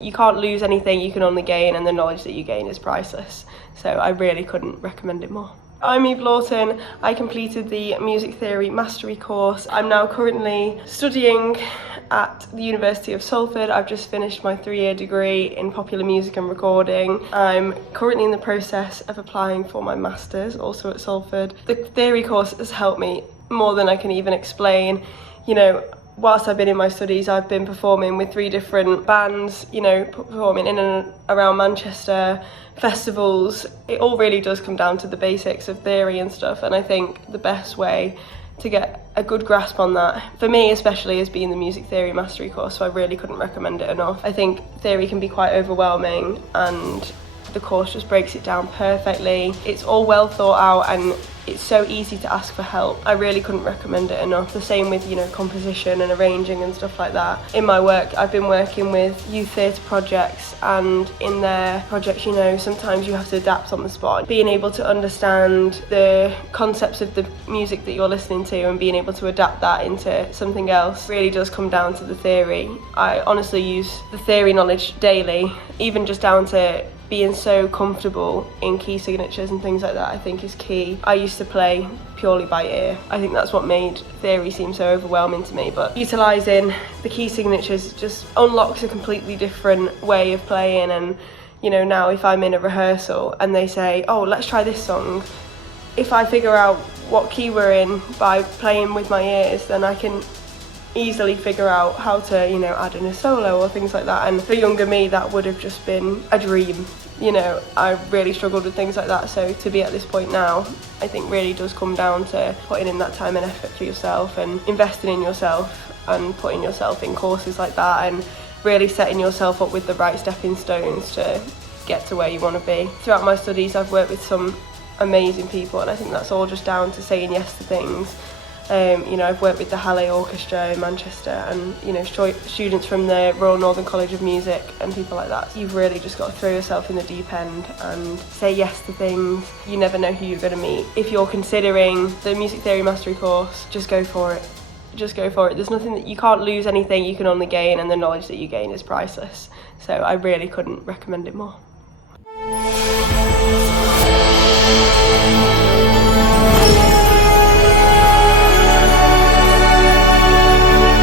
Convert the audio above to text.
You can't lose anything, you can only gain, and the knowledge that you gain is priceless. So I really couldn't recommend it more. I'm Eve Lawton. I completed the music theory mastery course. I'm now currently studying at the University of Salford. I've just finished my 3-year degree in popular music and recording. I'm currently in the process of applying for my masters, also at Salford. The theory course has helped me more than I can even explain. You know, whilst I've been in my studies, I've been performing with 3 different bands, you know, performing in and around Manchester, festivals. It all really does come down to the basics of theory and stuff, and I think the best way to get a good grasp on that, for me especially, is being the music theory mastery course, so I really couldn't recommend it enough. I think theory can be quite overwhelming, and the course just breaks it down perfectly. It's all well thought out and it's so easy to ask for help. I really couldn't recommend it enough. The same with, you know, composition and arranging and stuff like that. In my work, I've been working with youth theatre projects, and in their projects, you know, sometimes you have to adapt on the spot. Being able to understand the concepts of the music that you're listening to and being able to adapt that into something else really does come down to the theory. I honestly use the theory knowledge daily, even just down to being so comfortable in key signatures and things like that, I think is key. I used to play purely by ear. I think that's what made theory seem so overwhelming to me, but utilising the key signatures just unlocks a completely different way of playing. And you know, now if I'm in a rehearsal and they say, oh, let's try this song, if I figure out what key we're in by playing with my ears, then I can easily figure out how to, you know, add in a solo or things like that. And for younger me, that would have just been a dream. You know, I really struggled with things like that, so to be at this point now, I think really does come down to putting in that time and effort for yourself and investing in yourself and putting yourself in courses like that and really setting yourself up with the right stepping stones to get to where you want to be. Throughout my studies, I've worked with some amazing people, and I think that's all just down to saying yes to things. You know, I've worked with the Halle Orchestra in Manchester, and you know, students from the Royal Northern College of Music and people like that. You've really just got to throw yourself in the deep end and say yes to things. You never know who you're going to meet. If you're considering the music theory mastery course, just go for it. Just go for it. There's nothing that you can't lose anything, you can only gain, and the knowledge that you gain is priceless. So I really couldn't recommend it more.